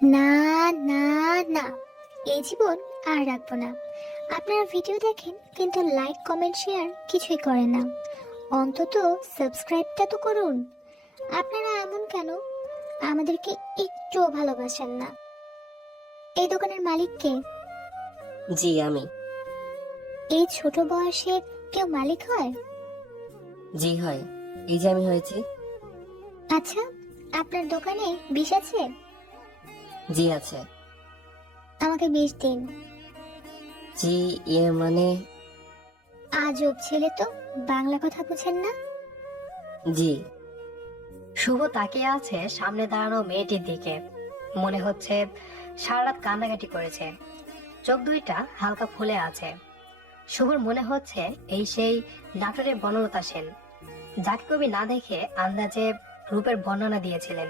না, না, না, এই জীবন আর রাখবো না। আপনারা ভিডিও দেখেন কিন্তু লাইক কমেন্ট শেয়ার কিছুই করেন না। অন্তত সাবস্ক্রাইবটা তো করুন। আপনারা এমন কেন? আমাদেরকে একটুও ভালোবাসেন না। এই দোকানের মালিক কে? জি আমি। এই ছোট বয়সে কেউ মালিক হয়? জি হয়। এই যে আমি হয়েছি। আচ্ছা, আপনার দোকানে বিষ আছে? জি আছে। আমাকে বিষ দিন। জি মানে। আজব ছেলে তো, বাংলা কথা বুঝেন না। জি। শুভ তাকিয়ে আছে সামনে দাঁড়ানো মেয়েটির দিকে। মনে হচ্ছে সারা রাত কান্নাকাটি করেছে। চোখ দুইটা হালকা ফুলে আছে। শুভর মনে হচ্ছে এই সেই নাটোরের বনলতা সেন, যাকে কবি না দেখে আন্দাজে রূপের বর্ণনা দিয়েছিলেন।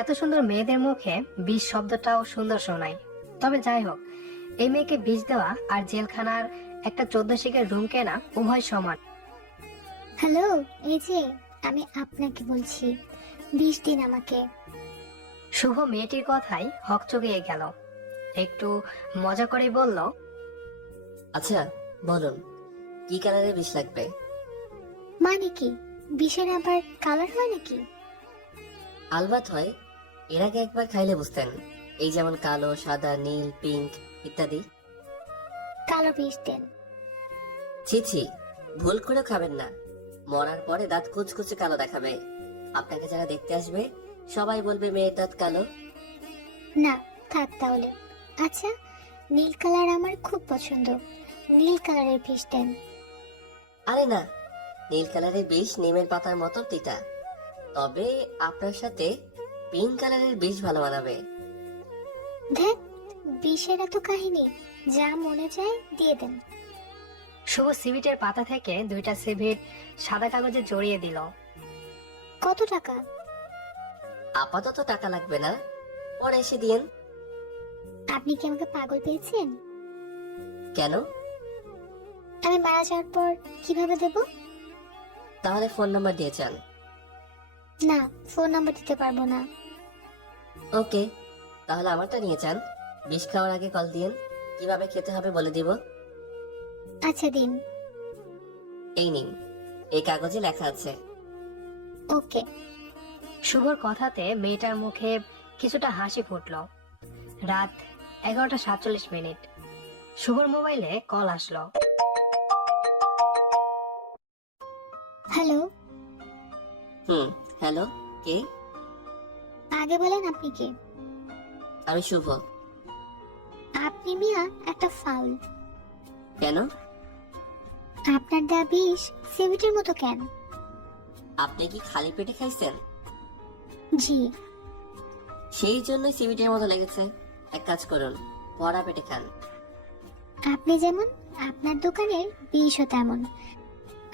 এত সুন্দর মেয়েদের মুখে বিষ শব্দটাও সুন্দর শোনায়। তবে যাই হোক, এই মেয়েকে বিষ দেওয়া আর জেলখানার একটা 14 শিকের রুম কেনা উভয় সমান। হ্যালো, এই যে আমি আপনাকে বলছি, বিষ দিন আমাকে। শুভ মেয়েটির কথাই হকচকিয়ে গেল। একটু মজা করে বলল, আচ্ছা বলুন, কি কালারের বিষ লাগবে? মানে কি, বিষের আবার কালার হয় নাকি? আলবাত হয়। এর আগে একবার খাইলে বুঝতেন। এই যেমন কালো, সাদা, নীল, পিঙ্ক ইত্যাদি। কালো বিষ দেন। ছি ছি, ভুল করেও খাবেন না। মরার পরে দাঁত কুচকুচে কালো দেখাবে। আপনাকে যারা দেখতে আসবে সবাই বলবে মেয়ের দাঁত কালো। না, থাক তাহলে। আচ্ছা, নীল কালার আমার খুব পছন্দ। নীল কালারের বিষ দেন। আরে না, নীল কালারের বিষ নিমের পাতার মতো তিতা। তবে আপনার সাথে পিঙ্ক কালারের বিষ ভালো মানাবে। দেখ, বিষের এত কাহিনী, যা মনে চায় দিয়ে দেন। শুভ সিভিটের পাতা থেকে 2টা সিভিট সাদা কাগজে জড়িয়ে দিল। কত টাকা? আপাতত টাকা লাগবে না, পরে এসে দিয়েন। আপনি কি আমাকে পাগল পেয়েছেন? কেন? আমি মারা যাওয়ার পর কিভাবে দেব? তাহলে ফোন নাম্বার দিয়ে চান? না, ফোন নাম্বার দিতে পারবো না। ওকে, তাহলে আমারটা নিয়ে চান। বিষ খাওয়ার আগে কল দিয়েন, কিভাবে খেতে হবে বলে দিব। আচ্ছা দিন। এই নিন, এই কাগজে লেখা আছে। ওকে। শুভর কথাতে মেয়েটার মুখে কিছুটা হাসি ফুটল। রাত 11:47। শুভর মোবাইলে কল আসলো। হ্যালো, হ্যালো, কে? আগে বলেন আপনি কে? আমি শুভ। আপনি মিয়া একটা ফাউল। কেন? আপনার দেয়া বিষ সিভিটের মতো কেন? আপনি কি খালি পেটে খাইছেন? জি। সেই জন্যই সিবিটির মতো লেগেছে। এক কাজ করুন, ভরা পেটে খান। আপনি যেমন, আপনার দোকানের বিষও তেমন।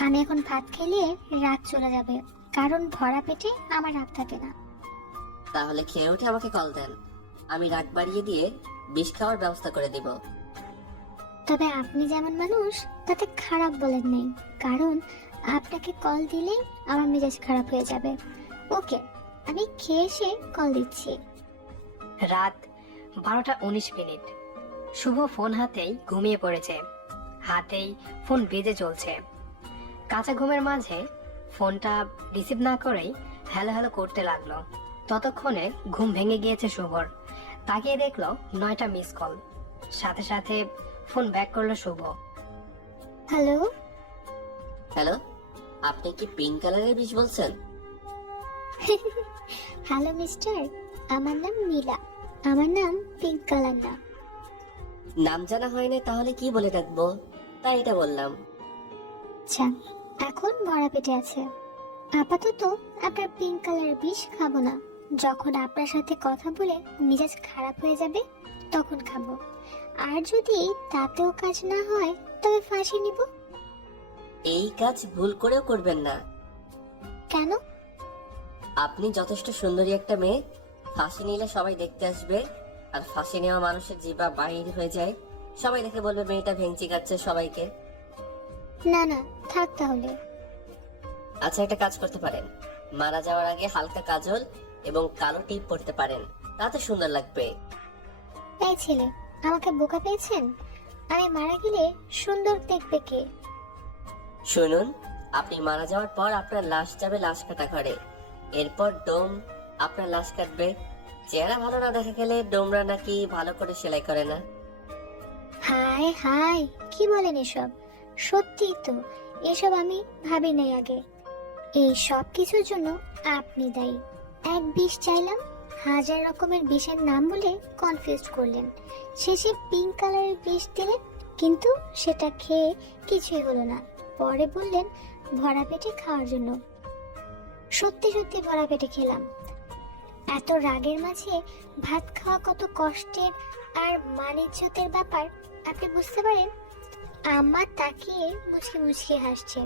আমি এখন ভাত খেলে রাত চলে যাবে, কারণ ভরা পেটে আমার রাত থাকে না। তাহলে খেয়ে উঠে আমাকে কল দেন, আমি রাগ বাড়িয়ে দিয়ে বিষ খাওয়ার ব্যবস্থা করে দিব। তবে আপনি যেমন মানুষ তাতে খারাপ বলেন নেই, কারণ আপনাকে কল দিলেই আমার মেজাজ খারাপ হয়ে যাবে। ওকে, আমি খেয়ে এসে কল দিচ্ছি। রাত 12:19। শুভ ফোন হাতেই ঘুমিয়ে পড়েছে। হাতেই ফোন বেজে চলছে। কাঁচা ঘুমের মাঝে ফোনটা রিসিভ না করেই হ্যালো হ্যালো করতে লাগলো। ততক্ষণে ঘুম ভেঙে গিয়েছে শুভর। তাকিয়ে দেখলো 9টা মিস কল। সাথে সাথে ফোন ব্যাক করলো শুভ। হ্যালো। হ্যালো, আপনি কি পিঙ্ক কালারের বিষ বলছেন? হ্যালো মিস্টার, আমার নাম নীলা। আমার নাম পিঙ্ক কালার না। নাম জানা হয়নি তাহলে কি বলে ডাকবো, তাই এটা বললাম। আচ্ছা, এখন ভরা পেটে আছে। আপাতত আপনার পিঙ্ক কালারের বিষ খাবো না। যখন আপনার সাথে কথা বলে মেজাজ খারাপ হয়ে যাবে তখন খাবো। আর যদি তাতেও কাজ না হয় তবে ফাঁসি নিব। এই কাজ ভুল করেও করবেন না। কেন? আপনি যথেষ্ট সুন্দরী একটা মেয়ে। ফাঁসি নিলে সবাই দেখতে আসবে, আর ফাঁসি নেওয়া মানুষের জিভা বাহির হয়ে যায়। সবাই দেখে বলবে মেয়েটা ভেঙচি কাটছে সবাইকে। না না, থাক তাহলে। আচ্ছা, একটা কাজ করতে পারেন, মারা যাওয়ার আগে হালকা কাজল এবং কালো টিপ পরতে পারেন। তাতে সুন্দর লাগবে। এই ছেলে, আমাকে বোকা পেয়েছেন? আমি মারা গেলে সুন্দর দেখবে কে? শুনুন, আপনি মারা যাওয়ার পর আপনার লাশ যাবে লাশ কাটা ঘরে। এরপর ডোম আপনার লাশ কাটবে। চেহারা ভালো না দেখা গেলে ডোমরা নাকি ভালো করে সেলাই করে না। হায় হায়, কি বলেন এসব? সত্যিই তো, এসব আমি ভাবি নাই আগে। এই সব কিছুর জন্য আপনি দায়ী। এক বিষ চাইলাম, 1000 রকমের বিষের নাম বলে কনফিউজ করলেন। শেষে পিঙ্ক কালারের বিষ দিলেন, কিন্তু সেটা খেয়ে কিছুই হলো না। পরে বললেন ভরা পেটে খাওয়ার জন্য। সত্যি সত্যি ভরা পেটে খেলাম। এত রাগের মাঝে ভাত খাওয়া কত কষ্টের আর মানিজ্যতের ব্যাপার আপনি বুঝতে পারেন? আম্মা তাকিয়ে মুচকি মুচকি হাসছে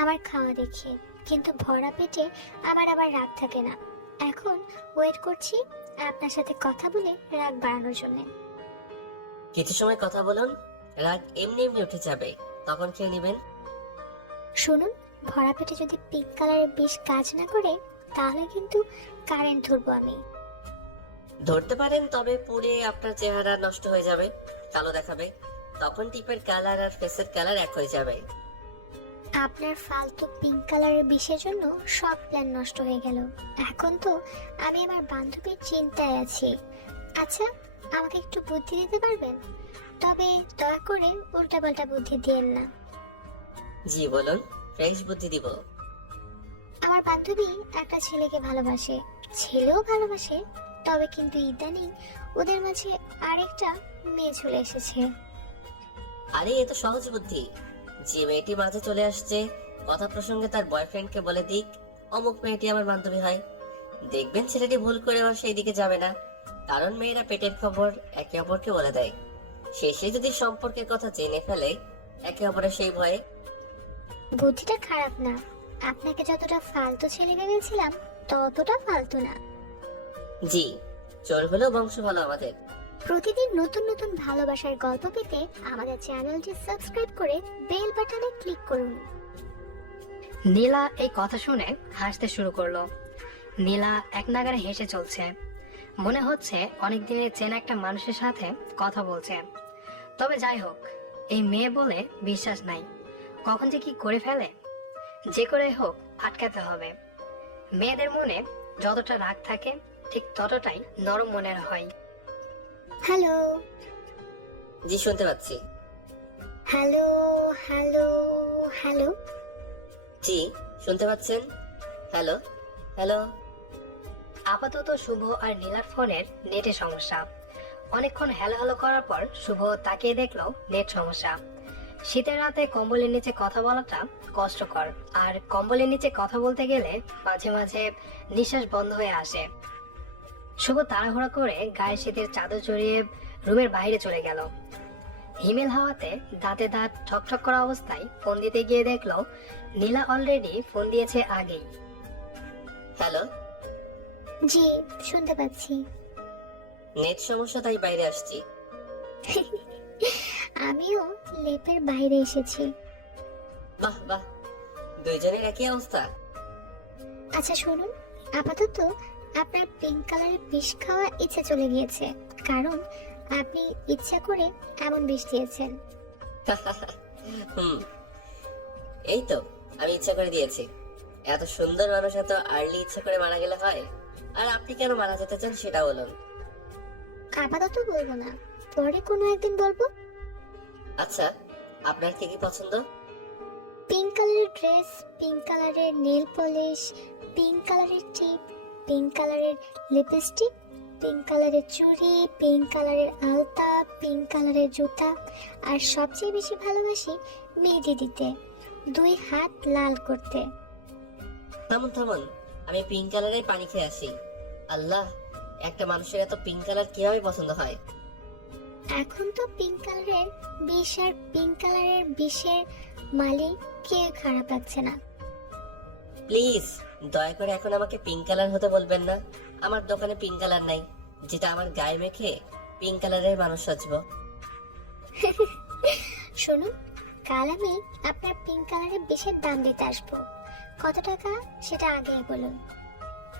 আমার খাওয়া দেখে, কিন্তু ভরা পেটে আমার আবার রাগ থাকে না। এখন ওয়েট করছি আপনার সাথে কথা বলে রাগ বাড়ানোর জন্য। কিছু সময় কথা বলুন, রাগ এমনি এমনি উঠে যাবে, তখন খেয়ে নেবেন। শুনুন, ভরা পেটে যদি পিঙ্ক কালারের বিষ কাজ না করে তাহলে কিন্তু কারেন্ট ধরবো আমি। ধরতে পারেন, তবে পুড়ে আপনার চেহারা নষ্ট হয়ে যাবে, কালো দেখাবে। তখন টিপের কালার আর ফেসের কালার এক হয়ে যাবে। আপনার ফালতু পিঙ্ক কালারের বিষের জন্য সব প্ল্যান নষ্ট হয়ে গেল। এখন তো আমি আমার বান্ধবীর চিন্তায় আছি। আচ্ছা, আমাকে একটু বুদ্ধি দিতে পারবেন? তবে দয়া করে উল্টাপাল্টা বুদ্ধি দিয়েন না। জি বলুন, ফ্রেশ বুদ্ধি দিব। আমার বান্ধবী একটা ছেলেকে ভালোবাসে, ছেলেও ভালোবাসে, তবে কিন্তু ইদানিং ওদের মাঝে আরেকটা মেয়ে চলে এসেছে। আরে এ তো সহজ বুদ্ধি। যে মেয়েটি মাঝে চলে আসছে, কথা প্রসঙ্গে তার বয়ফ্রেন্ডকে বলে দিক অমুক মেয়েটি আমার বান্ধবী হয়। দেখবেন ছেলেটি ভুল করে আর সেই দিকে যাবে না, কারণ মেয়েরা পেটের খবর একে অপরকে বলে দেয়। শেষে যদি সম্পর্কের কথা জেনে ফেলে একে অপরের সেই ভয়ে। বুদ্ধিটা খারাপ না, আপনাকে যতটা ফালতু ছেলে ভেবেছিলাম ততটা ফালতু না। জি, চোর হলেও বংশ ভালো আমাদের। প্রতিদিন নতুন নতুন ভালোবাসার গল্প পেতে আমাদের চ্যানেলটি সাবস্ক্রাইব করে বেল বাটনে ক্লিক করুন। নীলা এই কথা শুনে হাসতে শুরু করলো। নীলা এক নাগাড়ে হেসে চলছে, মনে হচ্ছে অনেক দিনের চেনা একটা মানুষের সাথে কথা বলছে। তবে যাই হোক, এই মেয়ে বলে বিশ্বাস নাই, কখন যে কি করে ফেলে। যে করে হোক আটকাতে হবে। মেয়েদের মনে যতটা রাগ থাকে ঠিক ততটাই নরম মনের হয়। হ্যালো জি শুনতে পাচ্ছি। Hello hello hello. জি শুনতে পাচ্ছেন? Hello hello. আপাতত শুভ আর নীলার ফোনের নেটে সমস্যা। অনেকক্ষণ হ্যালো হ্যালো করার পর শুভ তাকিয়ে দেখলো নেট সমস্যা। শীতের রাতে কম্বলের নিচে কথা বলাটা কষ্টকর, আর কম্বলের নিচে কথা বলতে গেলে মাঝে মাঝে নিঃশ্বাস বন্ধ হয়ে আসে। শুভ তাড়াহুড়া করে গায়ে শীতের চাদর জড়িয়ে রুমের বাইরে চলে গেল। হিমেল হাওয়াতে দাঁতে দাঁত ঠকঠক করা অবস্থায় ফোন দিতে গিয়ে দেখলো নীলা অলরেডি ফোন দিয়েছে আগেই। হ্যালো। জি শুনতে পাচ্ছি। নেট সমস্যা তাই বাইরে আসছি। আমিও লেপের বাইরে এসেছি। বাহ বাহ, দুইজনের একই অবস্থা। আচ্ছা শুনুন, আপাতত আপনার পিঙ্ক কালারের বিষ খাওয়া ইচ্ছে চলে গিয়েছে, কারণ আপনি ইচ্ছা করে এমন বিষ দিয়েছেন। হুম, এই তো আমি ইচ্ছা করে দিয়েছি। এত সুন্দর মানুষ এত আর্লি ইচ্ছা করে মারা গেলে হয়? আর আপনি কেন মারা যেতে চান সেটা বলুন। আপাতত বলবো না, পরে কোনো একদিন বলবো। আচ্ছা, আপনার কি কি পছন্দ? পিঙ্ক কালারের ড্রেস, পিঙ্ক কালারের নেল পলিশ, পিঙ্ক কালারের টিপ, পিঙ্ক কালারের লিপস্টিক, পিঙ্ক কালারের চুড়ি, পিঙ্ক কালারের আলতা, পিঙ্ক কালারের জুতা, আর সবচেয়ে বেশি ভালোবাসি মেহেদি দিতে, 2 হাত লাল করতে। থামুন থামুন, আমি পিঙ্ক কালারের পানি খেয়ে আসি। আল্লাহ, একটা মানুষের এত পিঙ্ক কালার কিভাবে পছন্দ হয়? এখন তো পিঙ্ক কালারের বিষ আর পিঙ্ক কালারের বিষের মালিক কেউ খারাপ লাগছে না। প্লিজ দয়া করে এখন আমাকে পিঙ্ক কালার হতে বলবেন না। আমার দোকানে পিঙ্ক কালার নাই, যেটা আমার গায়ে মেখে পিঙ্ক কালারের মানুষ সাজবো। শুনুন, কাল আমি আপনার পিঙ্ক কালারের বিষের দাম দিতে আসবো। কত টাকা সেটা আগে বলুন।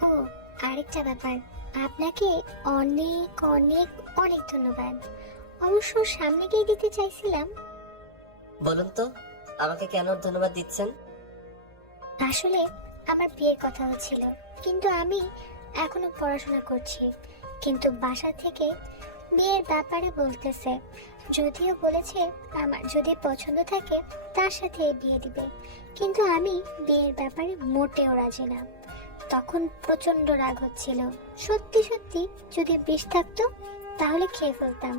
ও আরেকটা ব্যাপার, আপনাকে অনেক অনেক অনেক ধন্যবাদ। অবশ্য সামনে গিয়ে দিতে চাইছিলাম। বলুন তো, আমাকে কেন ধন্যবাদ দিচ্ছেন? আসলে আমার বিয়ের কথা হচ্ছিল, কিন্তু আমি এখনো পড়াশোনা করছি। কিন্তু বাসা থেকে বিয়ের ব্যাপারে বলতেছে, যদিও বলেছে আমার যদি পছন্দ থাকে তার সাথে বিয়ে দিবে, কিন্তু আমি বিয়ের ব্যাপারে মোটেও রাজি না। তখন প্রচন্ড রাগ হচ্ছিল। সত্যি সত্যি যদি বিষ থাকতো তাহলে খেয়ে ফেলতাম।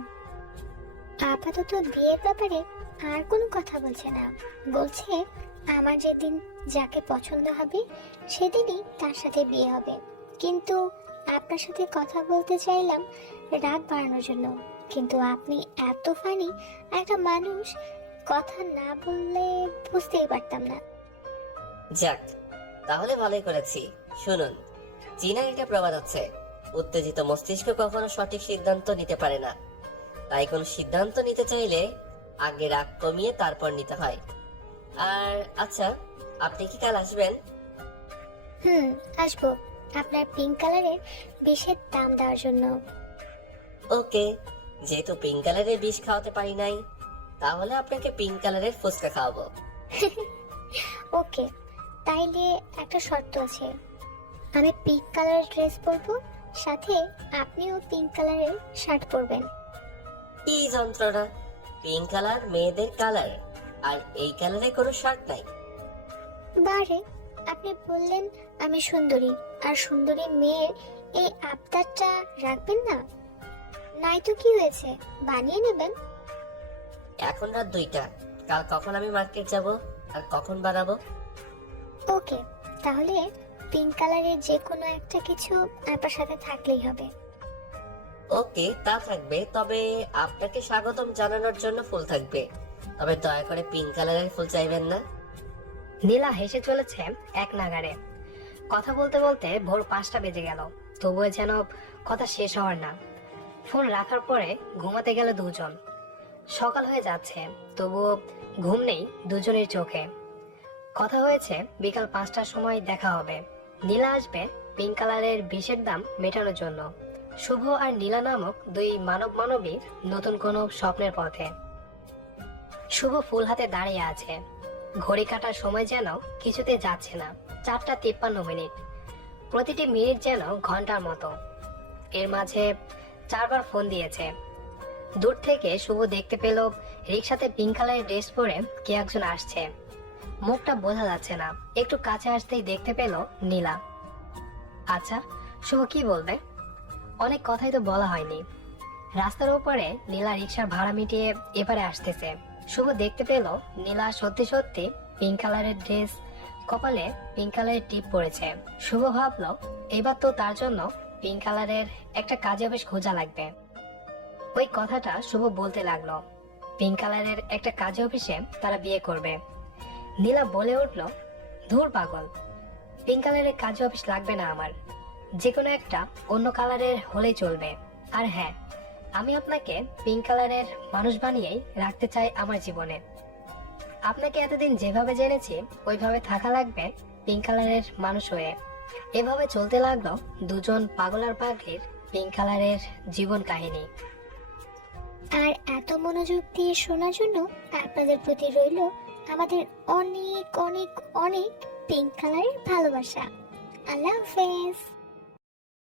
আপাতত বিয়ের ব্যাপারে আর কোনো কথা বলছে না। বলছে আমার যেদিন যাকে পছন্দ হবে সেদিনই তার সাথে বিয়ে হবে। কিন্তু আপনার সাথে কথা বলতে চাইলাম রাগ বাড়ানোর জন্য, কিন্তু আপনি এত ফানি একটা মানুষ, কথা না বললে বুঝতেই পারতাম না। যাক, তাহলে ভালোই করেছি। শুনুন, চীনার একটা প্রবাদ আছে, উত্তেজিত মস্তিষ্ক কখনো সঠিক সিদ্ধান্ত নিতে পারে না। তাই কোনো সিদ্ধান্ত নিতে চাইলে আগে রাগ কমিয়ে তারপর নিতে হয়। আর আচ্ছা, আপনি কি কাল আসবেন? আসবো, আপনার পিঙ্ক কালারের বিষের দাম দেওয়ার জন্য। ওকে, যেহেতু পিঙ্ক কালারের বিষ খাওয়াতে পারি নাই, তাহলে আপনাকে পিঙ্ক কালারের ফুচকা খাওয়াবো। ওকে, তাইলে একটা শর্ত আছে। আমি পিঙ্ক কালারের ড্রেস পরবো, সাথে আপনিও পিঙ্ক কালারের শার্ট পরবেন। কি যন্ত্রণা! পিঙ্ক কালার মেয়েদের কালার, আর এই কালারে কোনো শার্ট নাই। বারে, আপনি বললেন আমি সুন্দরী, আর সুন্দরী মেয়ের এই আবদারটা রাখবেন না? নাই তো কি হয়েছে, বানিয়ে নেবেন। এখন রাত 2টা, কাল কখন আমি মার্কেট যাব আর কখন বানাবো? ওকে, তাহলে পিঙ্ক কালারের যে কোনো একটা কিছু আপনার সাথে থাকলেই হবে। ওকে, তা থাকবে, তবে আপনাকে স্বাগতম জানানোর জন্য ফুল থাকবে, তবে দয়া করে পিঙ্ক কালারের ফুল চাইবেন না। নীলা হেসে চলেছে এক নাগাড়ে। কথা বলতে বলতে ভোর 5টা বেজে গেল, তবুও যেন কথা শেষ হওয়ার না। ফোন রাখার পরে ঘুমাতে গেল দুজন। সকাল হয়ে যাচ্ছে, তবুও ঘুম নেই দুজনের চোখে। কথা হয়েছে বিকাল 5টার সময় দেখা হবে। নীলা আসবে পিঙ্ক কালারের বিষের দাম মেটানোর জন্য। শুভ আর নীলা নামক দুই মানব মানবীর নতুন কোনো স্বপ্নের পথে। শুভ ফুল হাতে দাঁড়িয়ে আছে। ঘড়ি কাটার সময় যেন কিছুতে যাচ্ছে না। 4:53। প্রতিটি মিনিট যেন ঘন্টার মতো। এর মাঝে 4বার ফোন দিয়েছে। দূর থেকে শুভ দেখতে পেল রিক্সাতে পিঙ্ক কালারের ড্রেস পরে কে একজন আসছে। মুখটা বোঝা যাচ্ছে না। একটু কাছে আসতেই দেখতে পেল নীলা। আচ্ছা, শুভ কি বলবে? অনেক কথাই তো বলা হয়নি। রাস্তার উপরে নীলা রিক্সার ভাড়া মিটিয়ে এবারে আসতেছে। শুভ দেখতে পেল নীলা সত্যি সত্যি পিঙ্ক কালারের ড্রেস, কপালে পিঙ্ক কালারের টিপ পরেছে। শুভ ভাবলো এবার তো তার জন্য পিঙ্ক কালারের একটা কাজে অফিস খোঁজা লাগবে। ওই কথাটা শুভ বলতে লাগলো। পিঙ্ক কালারের একটা কাজে অফিসে তারা বিয়ে করবে। নীলা বলে উঠল, ধুর পাগল, পিঙ্ক কালারের কাজে অফিস লাগবে না আমার, যে কোনো একটা অন্য কালারের হলেই চলবে। আর হ্যাঁ, আমি আপনাকে পিঙ্ক কালারের মানুষ বানিয়েই রাখতে চাই আমার জীবনে। আপনাকে এতদিন যেভাবে জেনেছি ওইভাবে থাকা লাগবে পিঙ্ক কালারের মানুষ হয়ে। এভাবে চলতে লাগলো দুজন পাগল আর পাগলির পিঙ্ক কালারের জীবন কাহিনী। আর এত মনোযোগ দিয়ে শোনার জন্য আপনাদের প্রতি রইল আমাদের অনেক অনেক অনেক পিঙ্ক কালারের ভালোবাসা। আল্লাহ হাফেজ।